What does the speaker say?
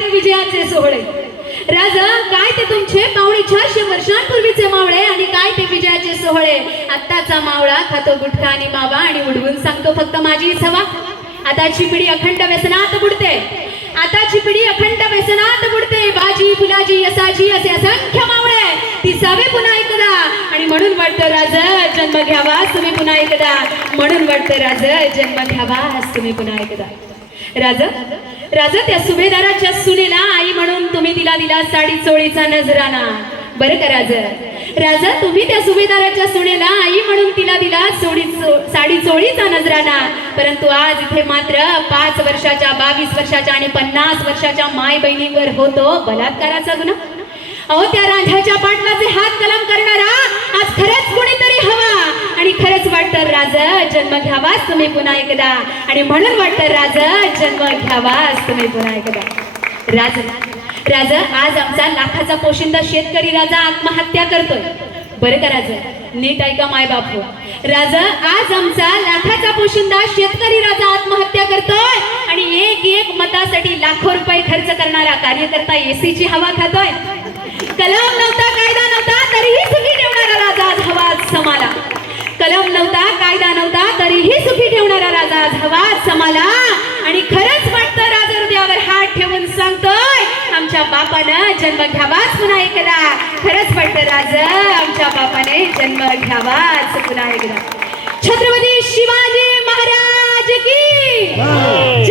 ते विजयाचे सोहळे राजा, काय ते तुमचे 450 वर्षांपूर्वीचे मावळे आणि काय ते विजयाचे सोहळे. आत्ताचा मावळा खातो गुटखा आणि मावा आणि उडवून सांगतो फक्त माझीच हवा. आताची पिढी अखंड व्यसनात बुडते, आताची पिढी अखंड व्यसनात बुडते. बाजी फुलाजी यसाजी असे असंख्य मावळे दिसावे पुन्हा एकदा. आणि म्हणून वाटतं राज जन्म घ्यावास तुम्ही पुन्हा एकदा. म्हणून वाटतं राज जन्म घ्यावास तुम्ही पुन्हा एकदा. राजा, राजा त्या सुभेदाराच्या सुनेला आई म्हणून तुम्ही तिला दिला साडी चोळीचा नजराना. बरं का राजा, राजा तुम्ही त्या सुभेदाराच्या सुनेला आई म्हणून तिला दिला साडी चोळीचा नजराना. परंतु आज इथे मात्र 5 वर्षाच्या 22 वर्षाच्या आणि 50 वर्षाच्या माय बहिणींवर होतो बलात्काराचा गुन्हा. अहो त्या राजाच्या पाटलाचे हात कलम करणारा आज खरंच कोणीतरी हवा. आणि खरंच वाटतं राजा जन्म घ्यावास तुम्ही पुन्हा एकदा. आणि म्हणून वाटतं राजा जन्म घ्यावास तुम्ही पुन्हा एकदा. राजा, राजा आज आमचा लाखाचा पोशिंदा शेतकरी राजा आत्महत्या करतोय. बरं का राजा, नीट ऐका माय बापू. राजा आज आमचा लाखाचा पोशिंदा शेतकरी राजा आत्महत्या करतोय. आणि एक मतासाठी लाखो रुपये खर्च करणारा कार्यकर्ता एसीची हवा खातोय. कलम नव्हता, कायदा नव्हता तरीही सुखी ठेवणारा राजा आज हवाच समाला. कलम नव्हता, कायदा नव्हता तरीही सुखी ठेवणारा राजा आज हवाच समाला. आणि खरंच वाटतं राजा हृदयावर हात ठेवून सांगतोय आमच्या बापानं जन्म घ्यावाच पुन्हा एकदा. खरंच वाटतं राजा आमच्या बापाने जन्म घ्यावाच पुन्हा एकदा. छत्रपती शिवाजी महाराज की